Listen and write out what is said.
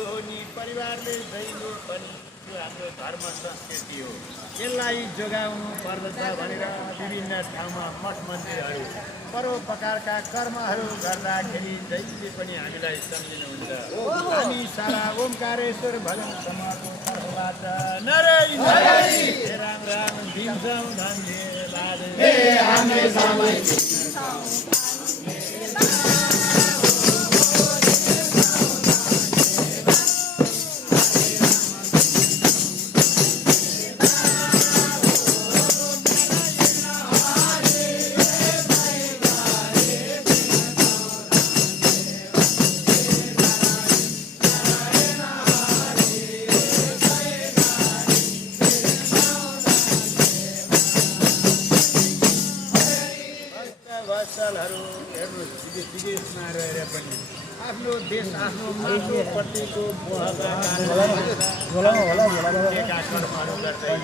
लोहनी परिवारले जहिले पनि त्यो हाम्रो धर्म संस्कृति हो। यसलाई जोगाउनु पर्दछ भनेर विभिन्न ठाउँमा मठ मन्दिरहरू परोपकारका कर्महरू गर्दाखेरि जहिले पनि हामीलाई सम्झिनुहुन्छ। हामी सारा ओमकारेश्वर भजन समाजको तर्फबाट नारायण राम राम दिन्छौँ धन्यवाद। वत्सलहरू हेर्नुहोस्, विदेशमा रहेर पनि आफ्नो देश आफ्नो माटोप्रतिको मोहका कर्महरू गर्दै